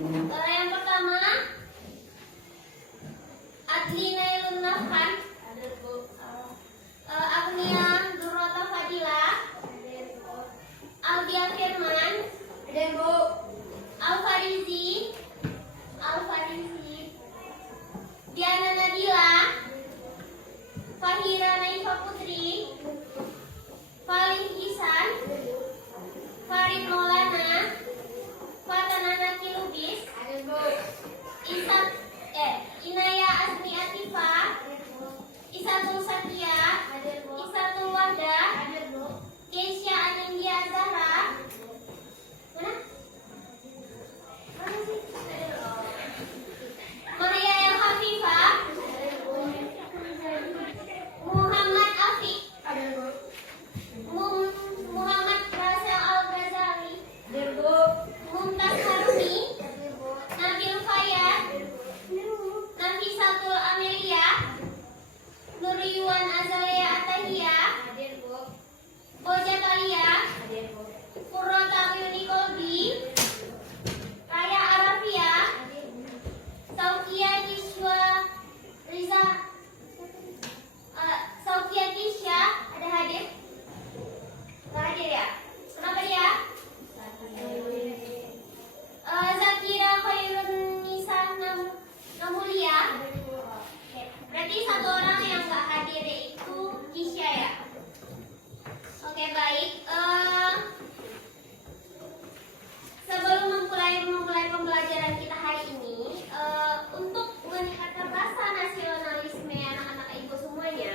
Yang pertama, Adlina Ilun Nafkan, Agnia Durrata Fadila, Aldia Firman, Alfarizi, Diana Nabila, Fahira Naifa Putri, Falih Ihsan, Farid Maulana, Fatanana Kilubis, Inaya Asmi Atifa, Isatul Satya, Isatul Wahda, Keisha Anindya Zahra, Maria El Hafifah, Muhammad Afiq, Muhammad Rasel Al Ghazali, Mumtaz Harumi, Nabil Fayyad, Nafisatul Amelia, Nuryuwan Azalea Atahia, Boja Talia, Purrota Yuni Kolbi, Raya Arafia, Saukia Kiswa Riza, Saukia Kisya ada hadir? Nggak hadir ya? Kenapa dia? Zakira Khairun Nisa Namulia. Berarti satu orang yang nggak hadir itu Kisya ya? Oke, baik. Sebelum memulai pembelajaran kita hari ini, untuk meningkatkan rasa nasionalisme anak-anak ibu semuanya,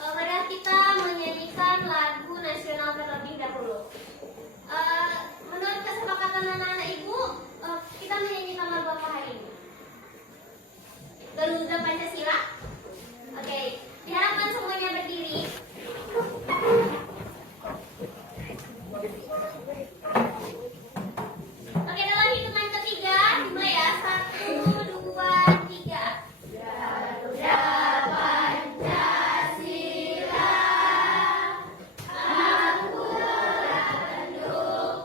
mari kita menyanyikan lagu nasional terlebih dahulu. Menurut kesepakatan anak-anak ibu, kita menyanyikan lagu apa hari ini? Garuda Pancasila. Oke, diharapkan semuanya berdiri. Oke, dalam hitungan ketiga, dimulai ya. 1, 2, 3. Garuda Pancasila, aku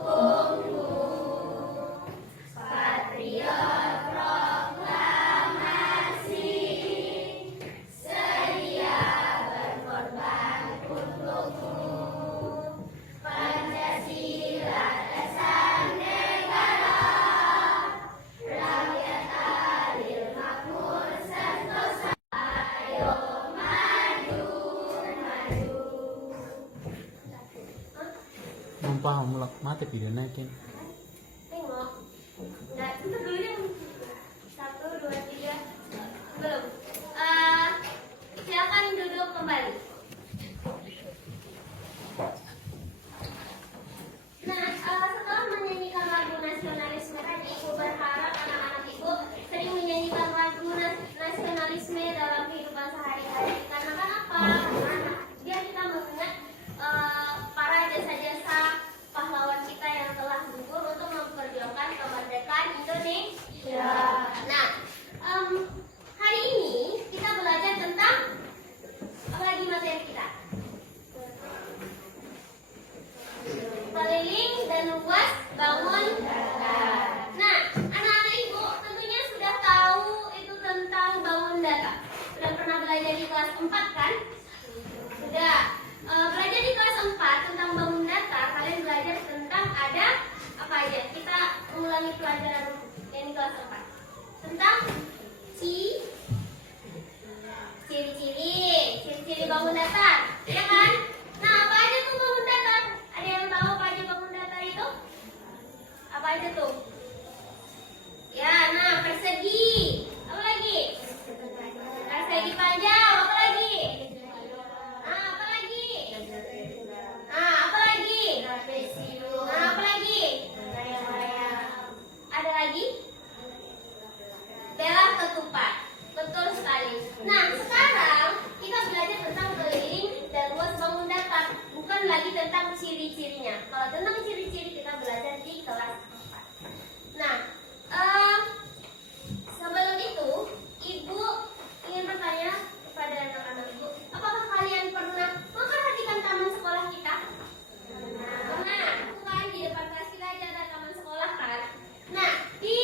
pendukungmu, patriot proklamasi, sedia berkorban untukmu. Pancasila dasar negara, rakyat adil makmur sentosa. Ayo maju, maju. Paham mulak mati video naikin. Tengok. Nggak, itu dulu yang 1, 2, 3. Belum. Silakan duduk kembali. Nah, setelah menyanyikan lagu nasionalisme tadi, ibu berharap anak-anak ibu sering menyanyikan lagu nasionalisme dalam kehidupan sehari-hari. Karena kan apa? Karena biar kita mengingat para jasa-jasa pahlawan kita yang telah gugur untuk memperjuangkan kemerdekaan Indonesia. Nah, hari ini kita belajar tentang apa lagi materi kita? Keliling dan luas bangun datar. Nah, anak-anak ibu tentunya sudah tahu itu tentang bangun datar. Sudah pernah belajar di kelas 4 kan? Sudah. Belajar di kelas 4 tentang bangun datar, kalian belajar tentang ada apa aja? Kita ulangi pelajaran yang di kelas 4. Tentang ciri-ciri bangun datar, ya kan? Nah, apa aja tuh bangun datar? Ada yang tahu apa aja bangun datar itu? Apa aja tuh? Ya, nah, persegi. Apa lagi? Persegi panjang. Apa lagi? Nah, apa lagi? Nah, apa lagi? Nah, apa lagi? Ada lagi? Bela ketupat. Betul sekali. Nah, sekarang kita belajar tentang keliling dan luas bangun datar, bukan lagi tentang ciri-cirinya. Kalau tentang ciri-ciri kita belajar di kelas 4. Nah, sebelum itu, ibu ingin bertanya kepada anak-anak ibu, apakah kalian pernah memperhatikan taman sekolah kita? Pernah, bukan di depan kelas kita aja ada taman sekolah kan? Nah, di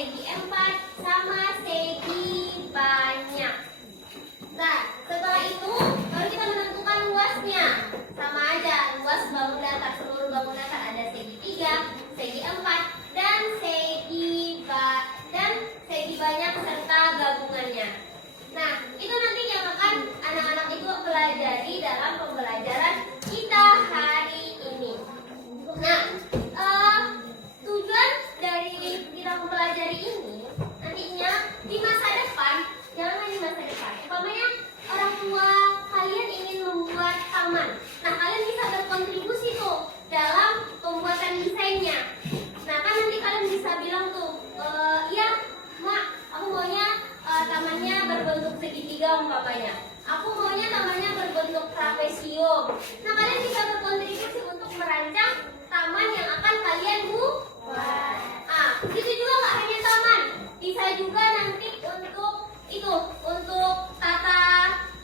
segi 4 sama segi banyak. Nah, setelah itu baru kita menentukan luasnya. Sama aja, luas bangun datar, seluruh bangun datar ada segi 3, segi 4, dan segi banyak serta gabungannya. Nah, itu nanti yang akan anak-anak itu pelajari dalam pembelajaran kita hari ini. Nah, tujuan dari kita mempelajari ini nantinya di masa depan, jangan di masa depan. Umpamanya orang tua kalian ingin membuat taman. Nah, kalian bisa berkontribusi tuh dalam pembuatan desainnya. Nah, kan nanti kalian bisa bilang tuh, iya, Mak, aku maunya tamannya berbentuk segitiga umpamanya. Aku maunya tamannya berbentuk trapesium. Nah, kalian bisa berkontribusi untuk merancang taman yang akan kalian buat. Begitu juga nggak hanya taman, bisa juga nanti untuk tata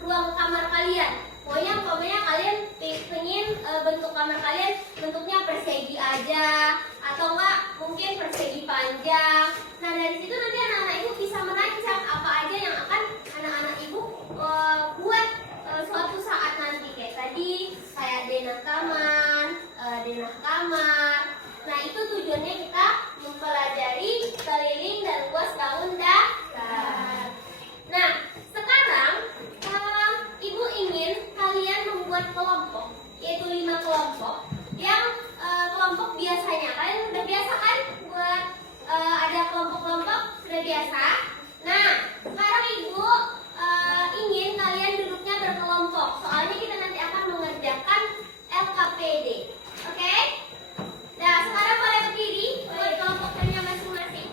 ruang kamar kalian. Pokoknya umpamanya kalian pengen bentuk kamar kalian bentuknya persegi aja, atau enggak mungkin persegi panjang. Nah, dari situ nanti anak-anak ibu bisa merancang apa aja yang akan anak-anak ibu buat suatu saat nanti, kayak tadi kayak denah taman, denah kamar. Nah, itu tujuannya kita mempelajari keliling dan luas daun datar. Nah, sekarang ibu ingin kalian membuat kelompok, yaitu 5 kelompok. Yang kelompok biasanya kalian udah biasa kan buat ada kelompok-kelompok, sudah biasa. Nah, sekarang ibu ingin kalian duduknya berkelompok. Soalnya kita nanti akan mengerjakan LKPD. Oke? Nah, sekarang kalian berdiri buat kelompoknya masing-masing.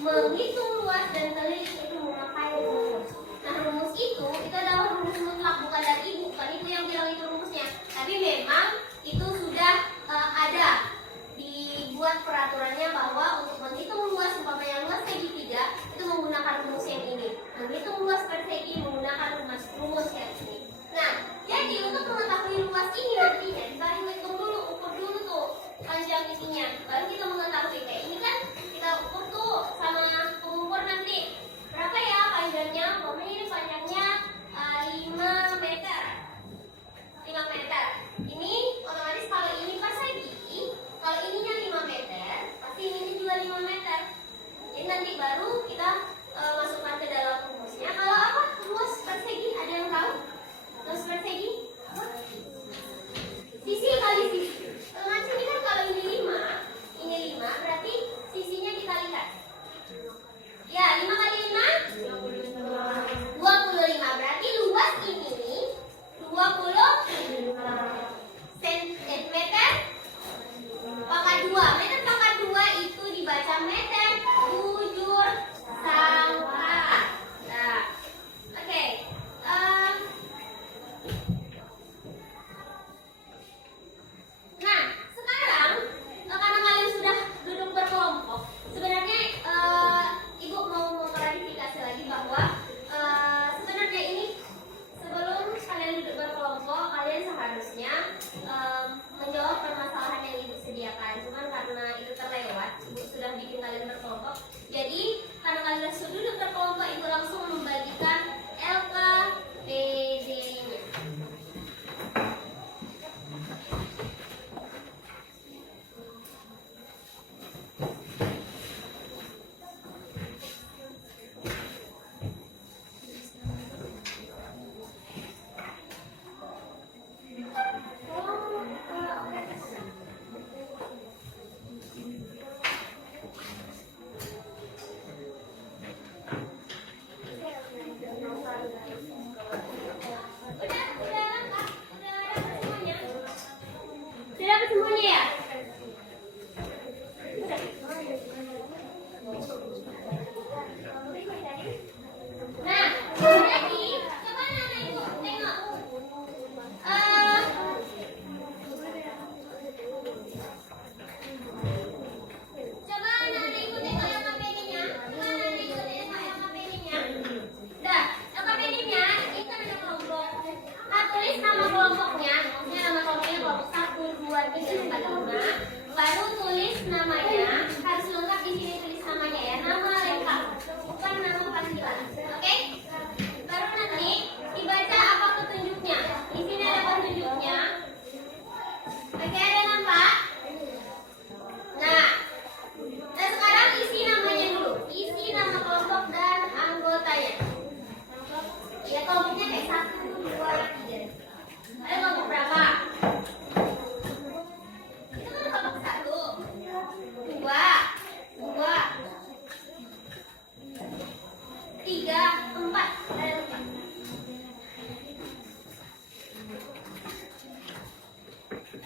menghitung luas dan keliling itu memakai rumus. Nah, rumus itu adalah rumus mutlak, bukan dari ibu, bukan ibu yang bilang itu rumusnya, tapi memang itu sudah ada dibuat peraturannya bahwa untuk menghitung luas, umpamanya luas segi 3 itu menggunakan rumus yang ini, menghitung luas persegi menggunakan rumus yang ini. Nah, jadi untuk mengetahui luas ini nantinya kita hitung dulu, ukur dulu tuh panjang ininya, baru kita mengetahui. Kayak ini kan kita ukur tuh sama pengukur nanti berapa ya panjangnya, umpamanya ini panjangnya 5 meter. 5 meter. Ini otomatis kalau ini persegi, kalau ininya 5 meter, pasti ini juga 5 meter. Jadi nanti baru kita masukkan ke dalam rumusnya. Kalau apa? Luas persegi, ada yang tahu? Luas persegi? Sisi kali sisi. Dengan sini kan kalau ini 5, berarti sisinya dikalikan. Ya, 5 kali 5? 25. Berarti luas ini 20 cm pangkat 2. Meter pangkat 2 itu dibaca meter bujur sangka. Nah, oke. Nah, sekarang karena kalian sudah duduk berkelompok, sebenarnya ibu mau mengklarifikasi lagi bahwa sebenarnya ini sebelum kalian duduk berkelompok, kalian seharusnya menjawab permasalahan yang ibu sediakan. Cuman karena itu terlewat, ibu sudah bikin kalian berkelompok. Jadi karena kalian sudah duduk berkelompok, ibu langsung membagikan LKPD-nya. Baru tulis namanya, harus lengkap di sini tulis namanya ya, nama lengkap, bukan nama panggilan, oke? Baru nanti dibaca apa petunjuknya. Di sini ada petunjuknya. Oke, ada nampak? Nah, dan sekarang isi namanya dulu, isi nama kelompok dan anggotanya. Ya, kelompoknya kayak 1, 2, 3. Ada kelompok berapa?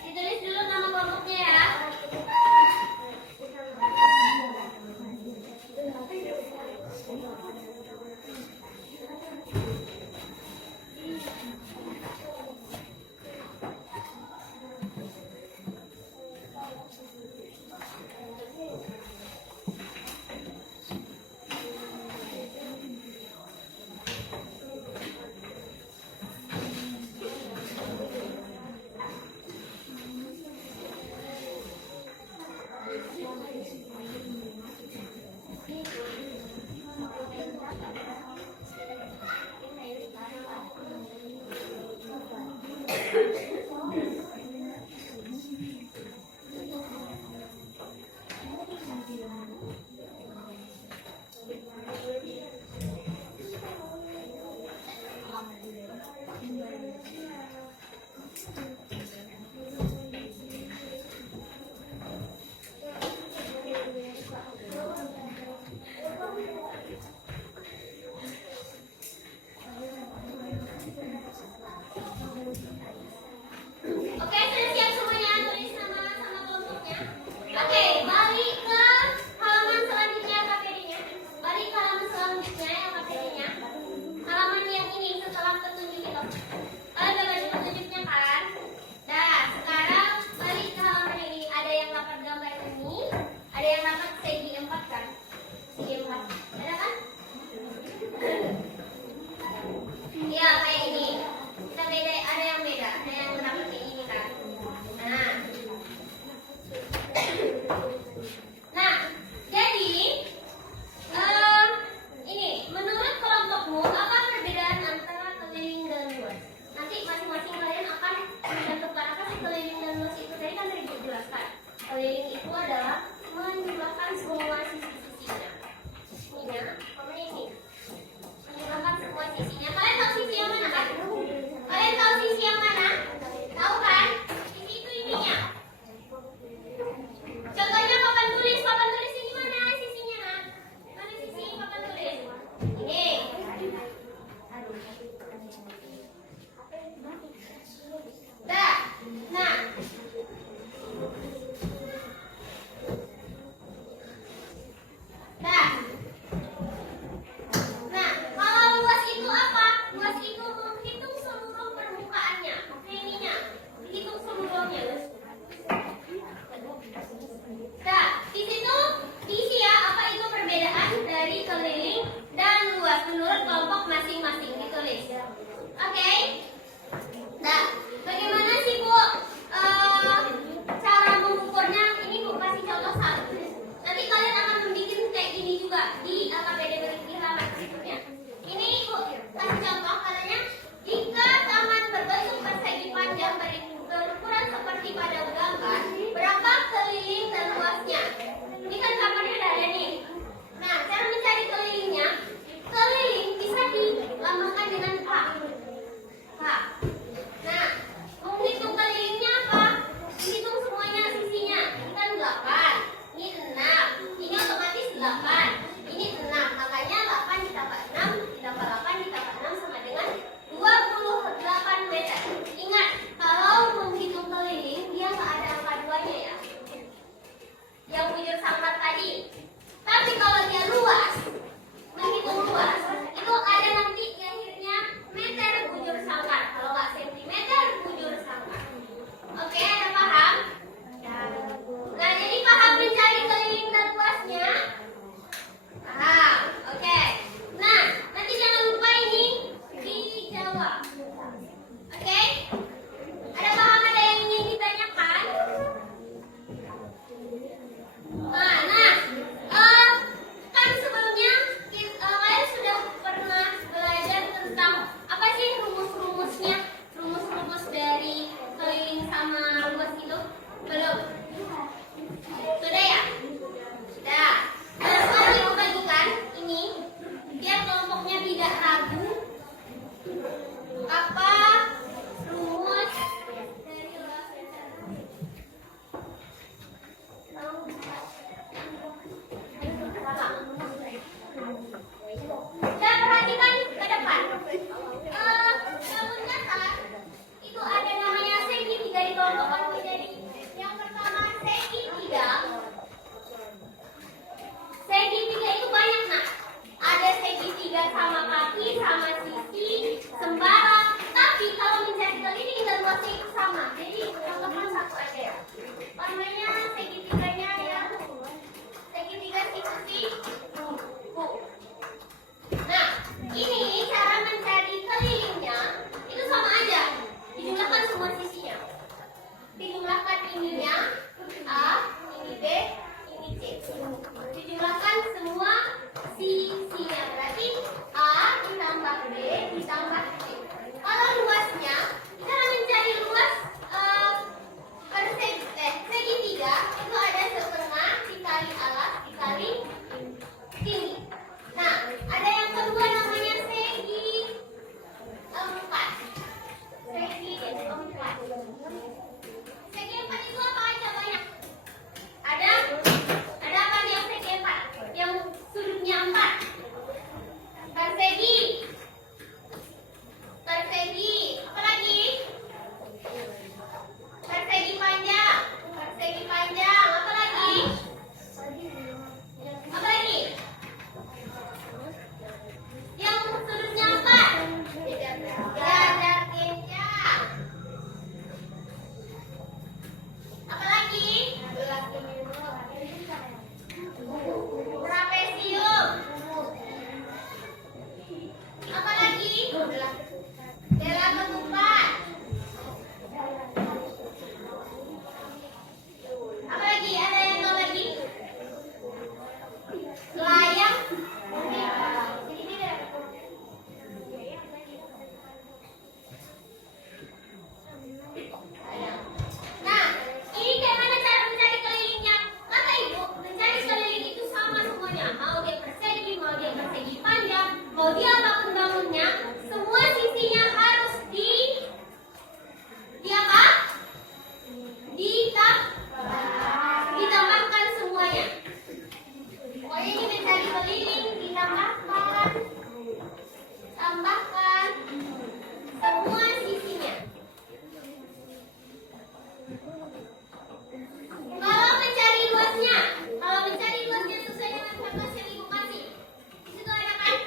Ditulis dulu nama kelompoknya ya. Oke, sudah siap semuanya tulis nama sama kelompoknya. Oke, balik ke halaman selanjutnya KPD-nya. adalah menjumlahkan semua sisi-sisinya. Ininya, apa ini? Menjumlahkan semua sisinya. Kalian tahu sisi yang mana kan? Kalian tahu sisi yang mana? Tahu kan? Sisi itu ininya. Contohnya papan tulis. Papan tulis ini mana sisinya? Mana sisi papan tulis? Ini. Dah. Nah. Dah. Nah, kalau luas itu apa? Luas itu menghitung seluruh permukaannya. Oke, ininya. Hitung seluruhnya. Nah, di situ diisi ya apa itu perbedaan dari keliling dan luas menurut kelompok masing-masing ditulis. Oke. Nah, bagaimana sih Bu cara mengukurnya? Ini Bu kasih contoh satu. Nanti kalian akan membuat kayak gini juga di LKPD di halaman berikutnya. Ini Bu kasih contoh katanya jika taman berbentuk persegi panjang berukuran seperti pada gambar, berapa keliling dan luasnya? Ini kan gambarnya udah ada nih. Nah, cara mencari kelilingnya, keliling bisa dilambangkan dengan K. K. Nah, menghitung kelilingnya apa? Hitung semuanya sisinya. Ini kan 8, ini 6, ini otomatis 8, ini 6. Makanya 8 ditambah 6 ditambah 8 ditambah 6 sama dengan 28 meter. Ingat, kalau menghitung keliling dia nggak ada angka 2-nya ya. Yang bujur sangkar tadi. Tapi kalau dia luas, menghitung luas, itu ada nanti yang akhirnya meter bujur sangkar. Kalau nggak sentimeter bujur sangkar. Oke, ada paham? Nah, jadi paham mencari keliling dan luasnya? Paham. Oke. Nah, nanti jangan lupa ini dijawab. Oke? Ada paham, ada yang ingin ditanyakan? Kan sebelumnya kalian sudah pernah belajar tentang apa sih rumus-rumusnya, rumus-rumus dari keliling sama luas itu? Belum? Sudah ya? Sudah. Nah, sekarang Ibu bagikan ini biar kelompoknya tidak ragu. Apa rumus dari luas dan perhatikan ke depan. Bangun dasar itu ada namanya segitiga dikelompokkan menjadi yang pertama segitiga. Segitiga itu banyak nak. Ada segitiga sama kaki, sama sisi, sembara. Tapi kalau mencari keliling dan luasnya itu sama. Jadi contohkan satu aja ya. Warnanya segitiganya yang segitiga sisi. Nah, ini cara mencari kelilingnya itu sama aja. Dijumlahkan semua sisinya. Dijumlahkan ininya A, ini B, ini C. Dijumlahkan semua sisinya. Berarti A ditambah B ditambah C. Kalau luasnya, cara mencari luas segitiga itu ada setengah dikali alas dikali tinggi. Nah, ada yang kedua namanya segi 4. Segi 4. Segi 4 itu apa aja banyak? Ada apa yang segi 4? Yang sudutnya 4. semuanya. Pokoknya ini mencari keliling, ditambahkan, tambahkan semua sisinya. Kalau mencari luasnya sesuai dengan canvas yang ibu kasih, di situ ada kan?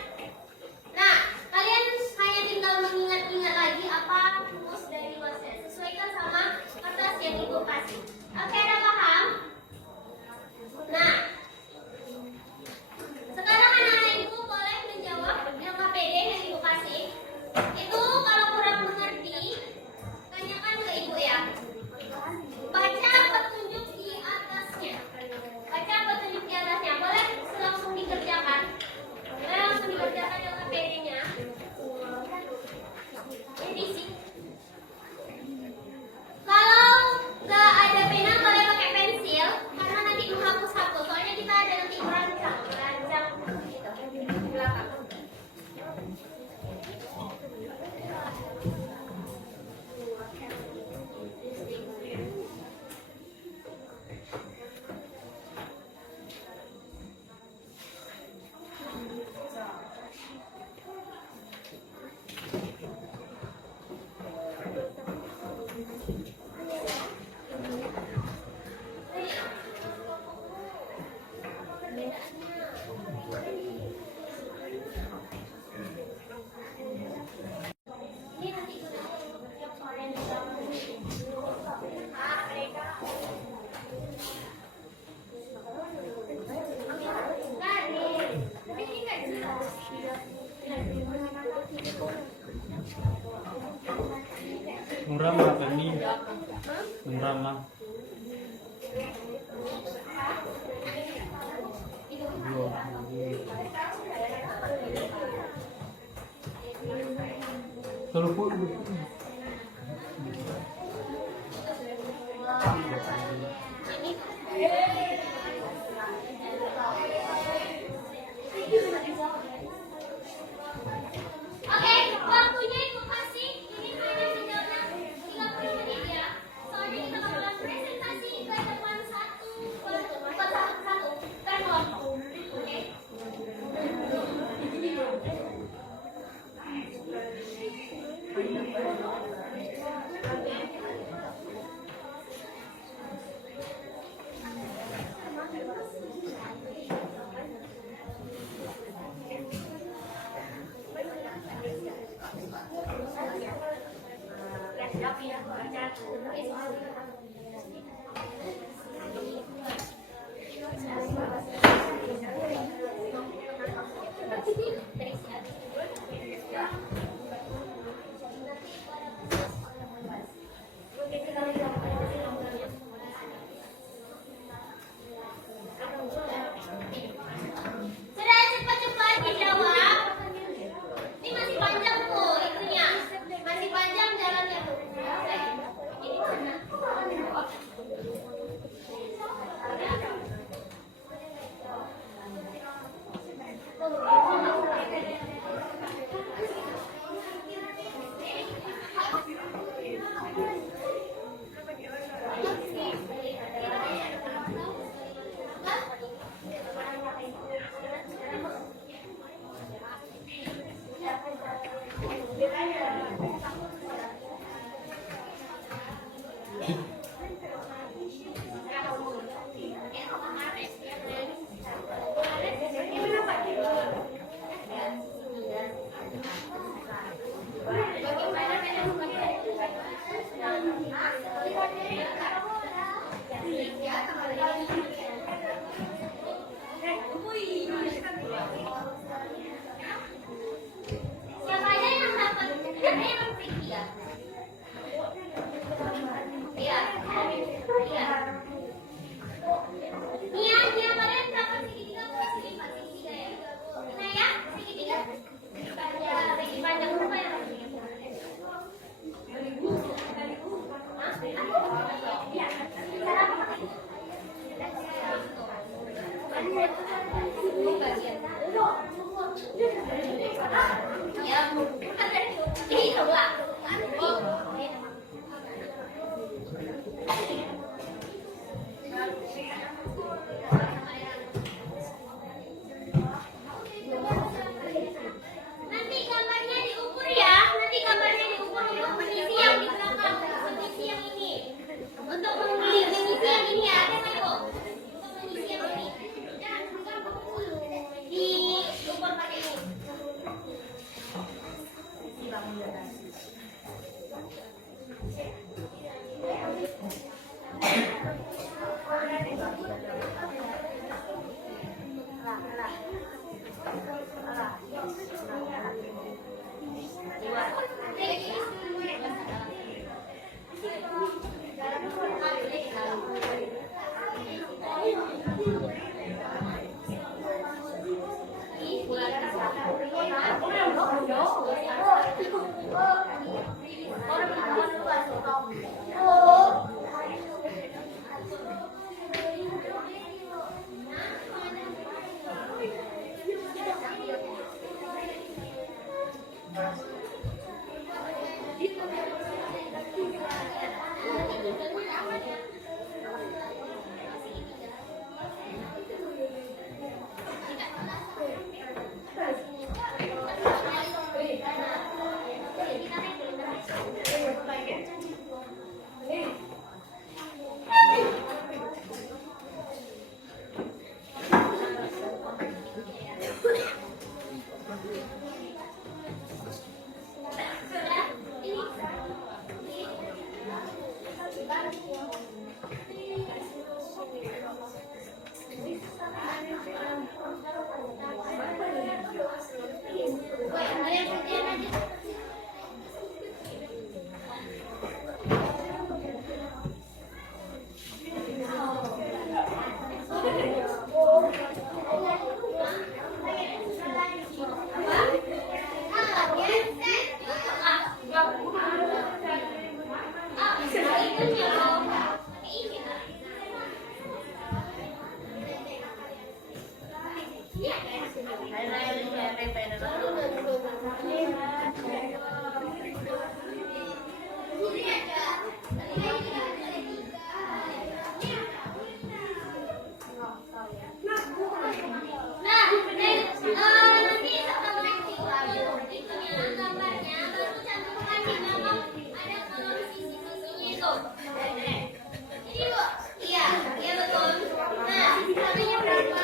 Nah, kalian hanya tinggal mengingat-ingat lagi apa rumus dari luasnya. Sesuaikan sama kertas yang ibu kasih. Oke, ada paham? Nah, sekarang anak-anak ibu boleh menjawab LKPD yang ibu kasih. Itu kalau kurang mengerti, tanyakan ke ibu ya. Baca petunjuk di atasnya. Baca petunjuk di atasnya. Boleh langsung dikerjakan. Boleh langsung dikerjakan LKPD-nya. Ini sih. Kalau nggak ada pena boleh pakai pensil karena nanti menghapus-hapus. Soalnya kita ada nanti merancang gitu di belakang. Ini nanti yang orange Murah mah kami. Murah mah. Kalau pun Oke, waktunya ibu kasih. Ini hanya menjawabnya 30 menit ya. Soalnya kita bakalan presentasi ke depan satu per kelompok. Oke. Sudah cepat-cepat dijawab. Ini masih panjang tuh itunya. Masih panjang jalannya. Ini mana? Siapa aja yang dapat? Siapa yang dapat dia? Iya. Iya. Nia kalian dapat segitiga apa segitiga? Segitiga ya. Nah ya, segitiga. Segi panjang berapa ya? Ya, hitung lah. Nah, nanti setelah itu gambarnya baru cantumkan di belakang ada sisi-sisinya itu. Ini Bu, iya, iya betul. Nah, sisinya berapa?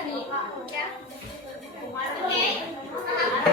Nih, ya. Oke, paham? Ini, nah,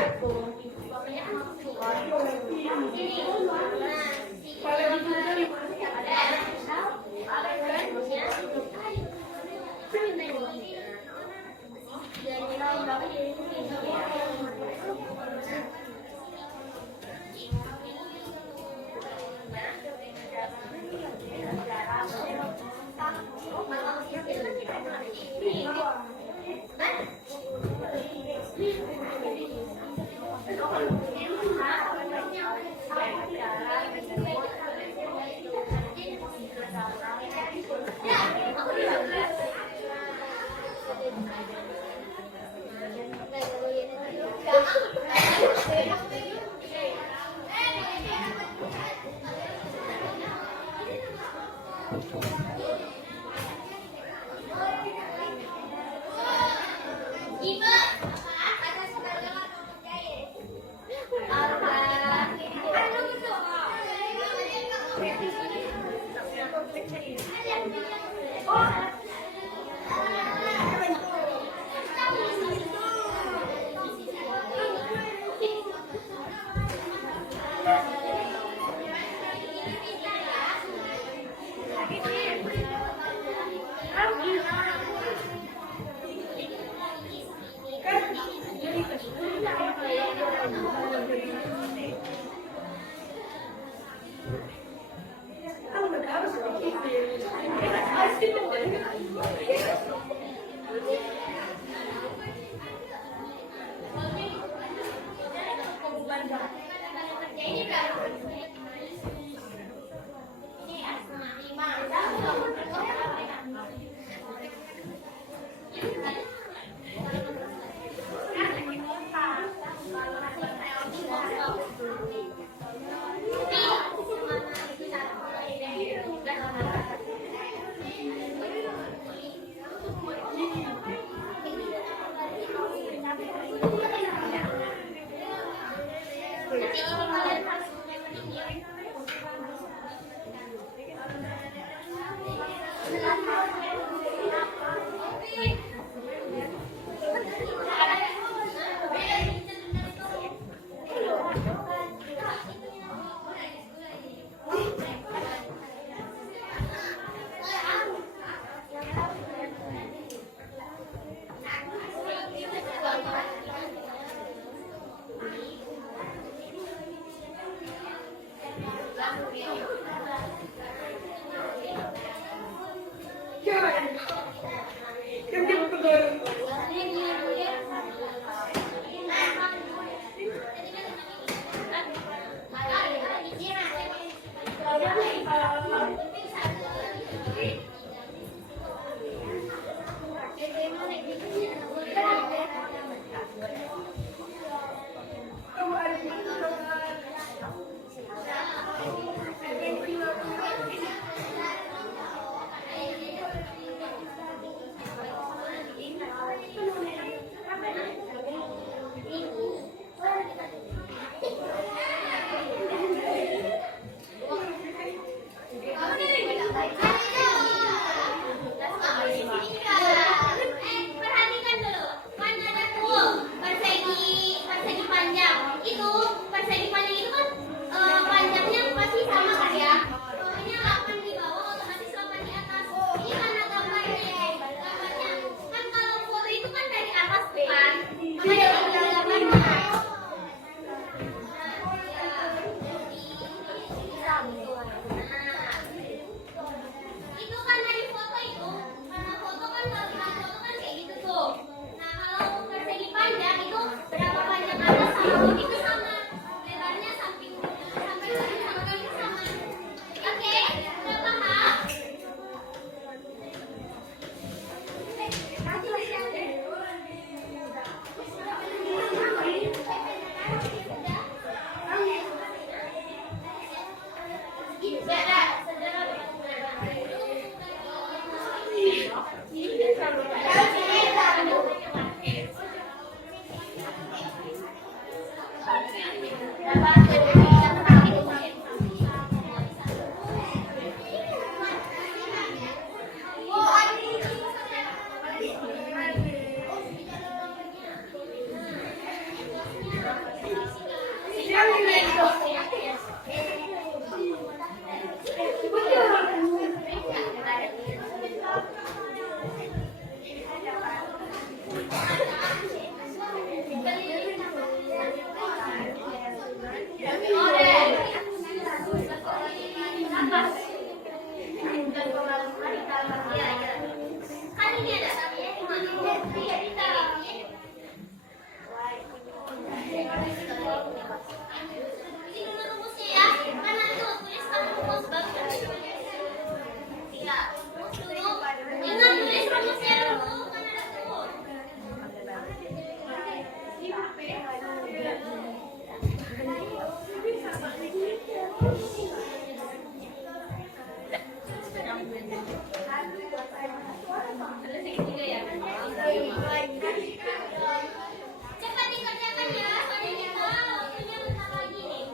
Ini rumusnya ya. Mana tuh? Tulis kamu rumus bagus. Iya. Rumus dulu. Ingat tulis rumusnya dulu. Kan ada tuh. Cepat dikerjakan ya, soalnya kita waktunya bentar lagi nih.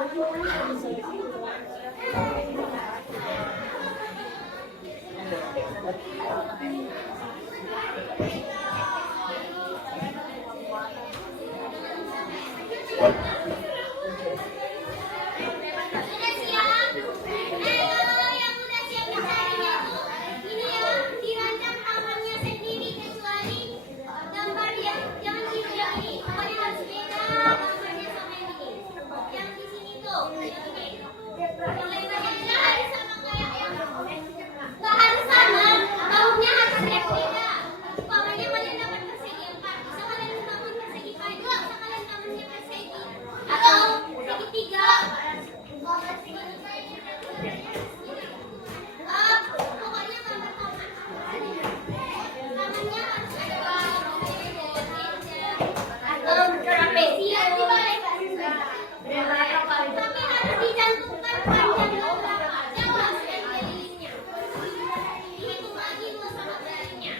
Sudah siap? Ayo, yang udah siap mencarinya tuh. Ini ya, dirancang tangannya sendiri kecuali gambar yang gitu yang ini. Pokoknya harus beda gambarnya sama yang ini. Yang di sini tuh, yang ini. Yang lain-lainnya harus sama kayak yang nggak harus sama, baunya harus beda. Umpamanya kalian dapat persegi 4, bisa kalian bangun persegi 5, bisa kalian bangunnya persegi atau segitiga. Pokoknya gambar tangan. Tangannya harus ada atau trapesia dibalik. Tapi harus dicantumkan panjang dan berapa. Jawab dan jadinya. Dihitung lagi dua sama jarinya.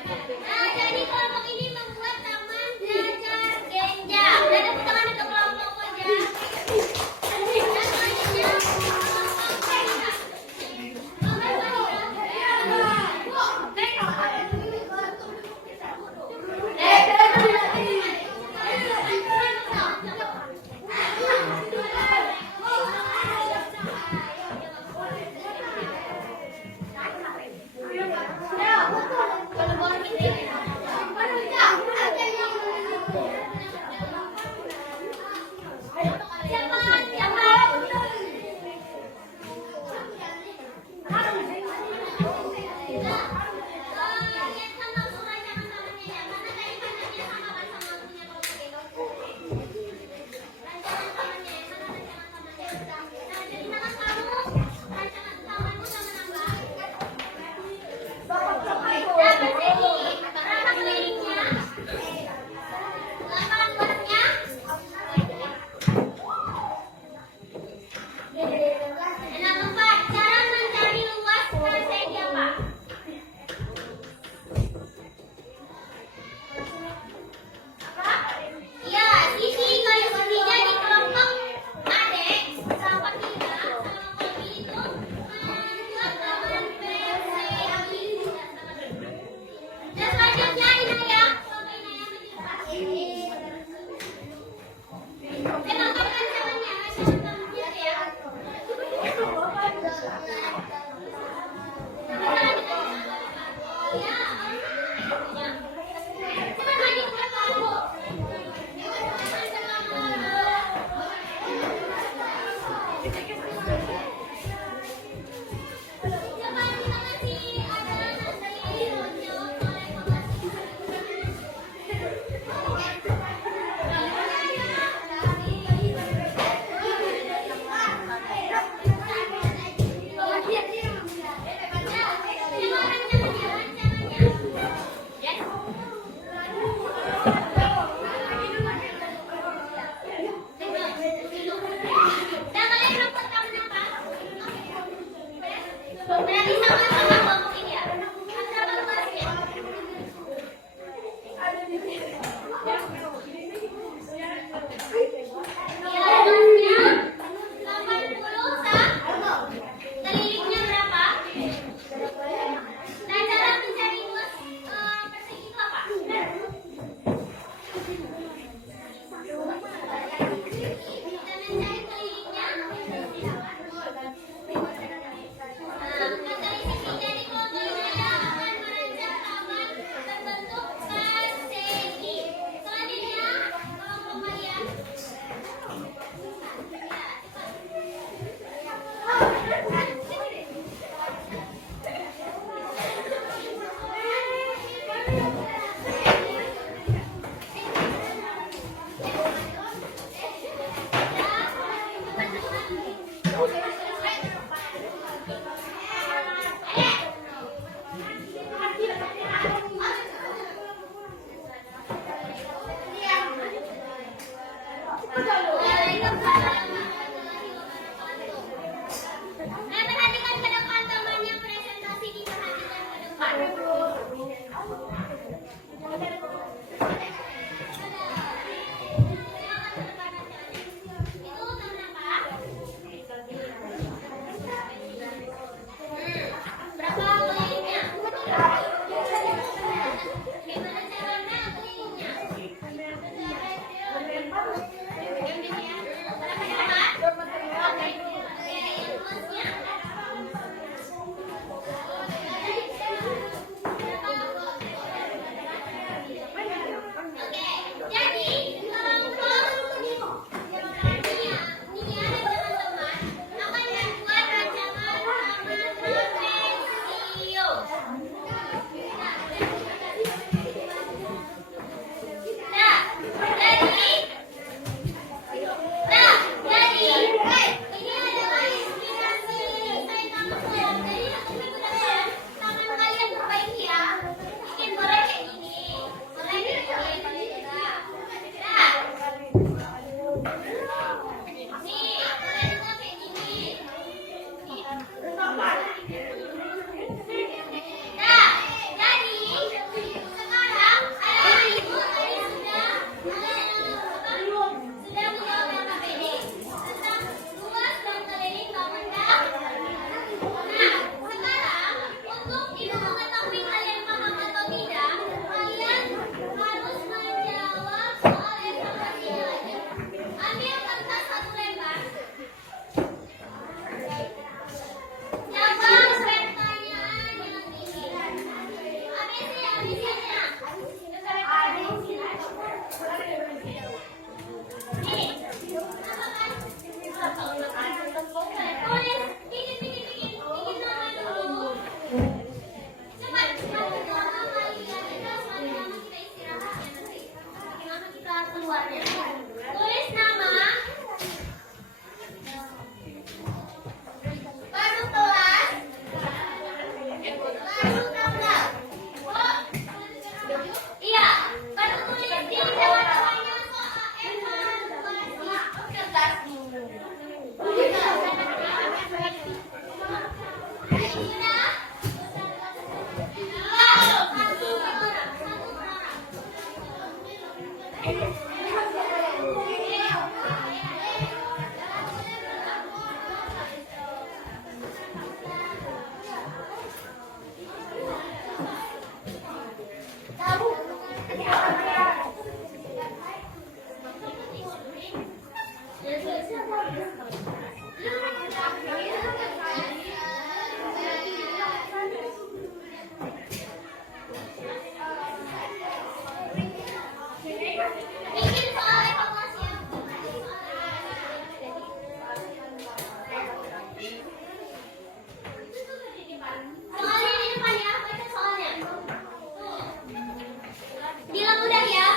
Nah, jadi kelompok ini membuat taman belajar Genja. Dan tepuk tangan untuk kelompok Genja. Dan selanjutnya kelompok Genja. Tulis nama baru kelas baru tanggal. Iya, baru tulis di jawabannya bikin soal evaluasi yang soalnya di depan ya, baca soalnya. Bilang udah ya.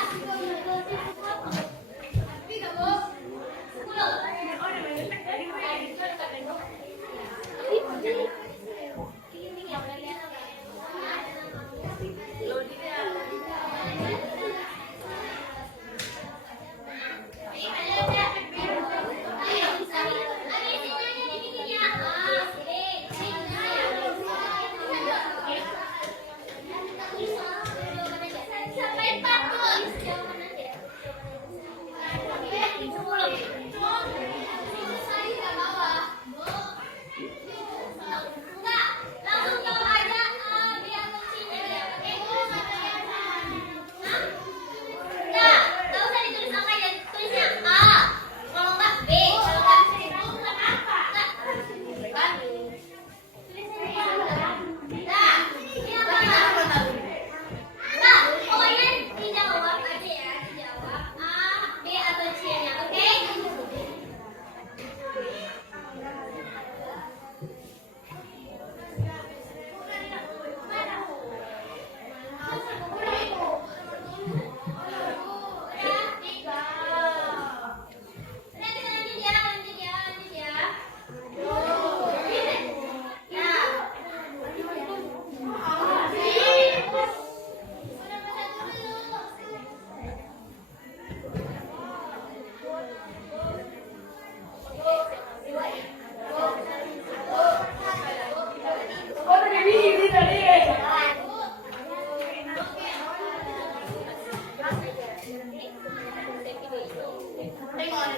5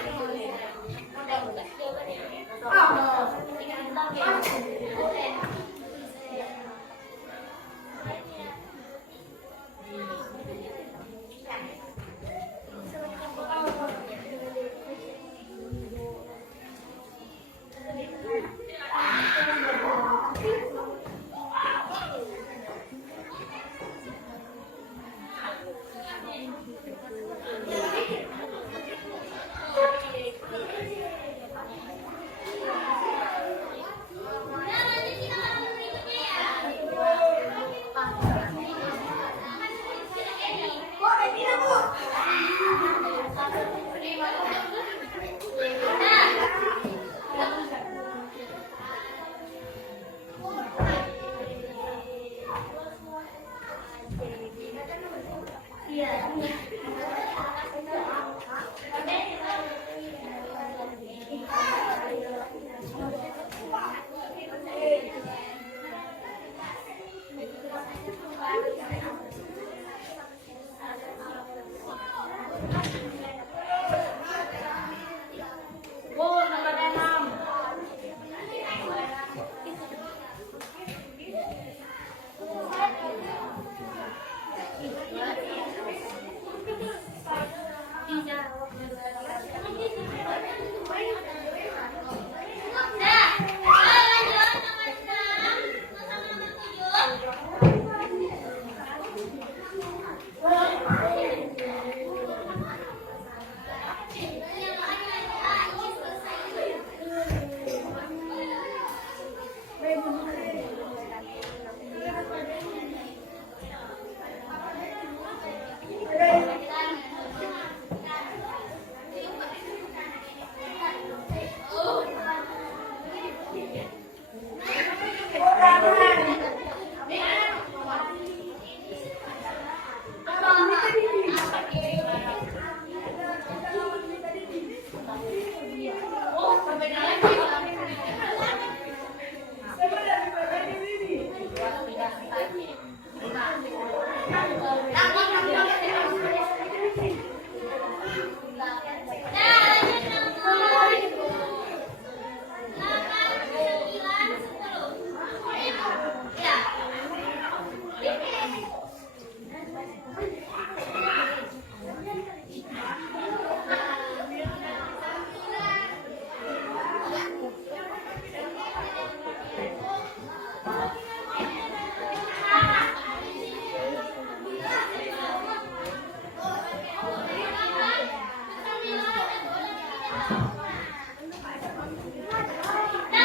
Dan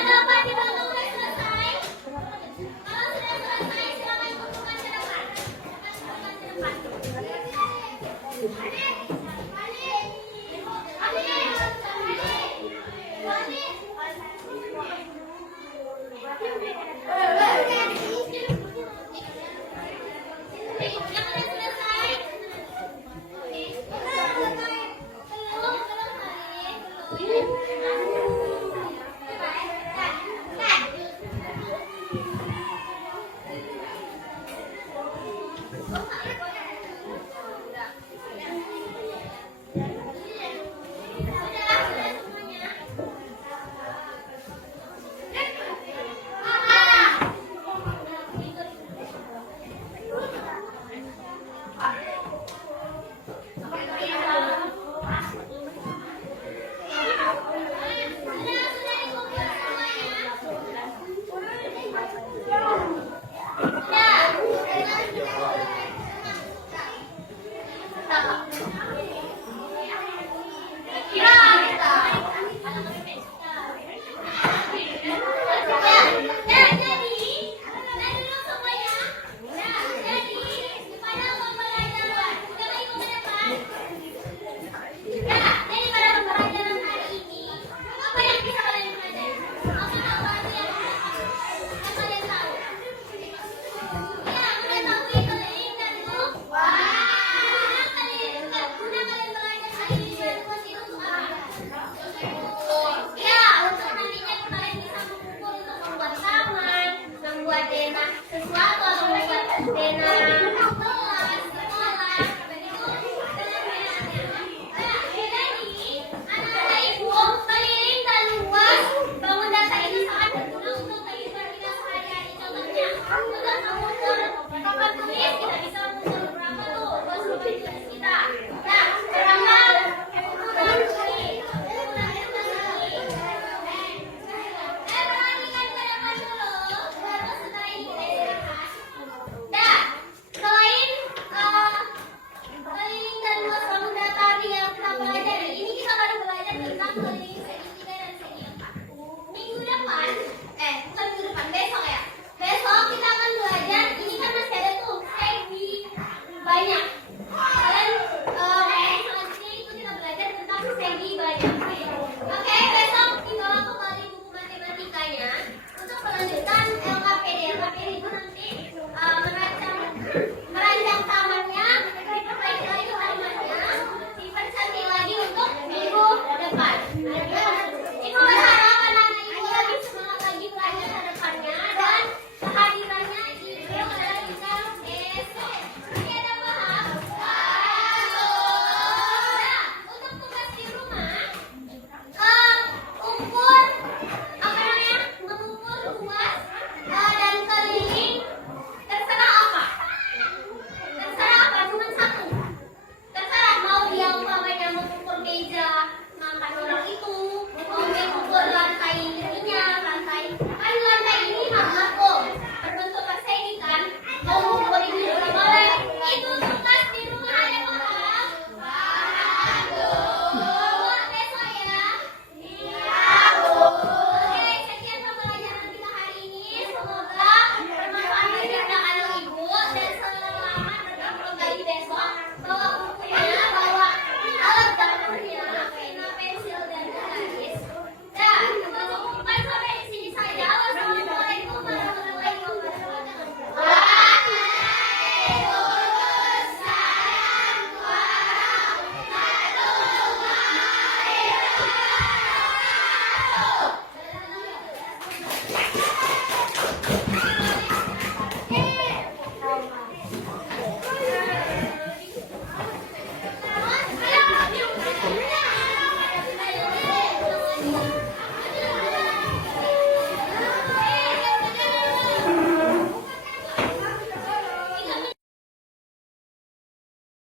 Bapak dibantu sudah selesai. Kalau sudah selesai, silakan kumpulkan ke depan. Kumpulkan ke depan.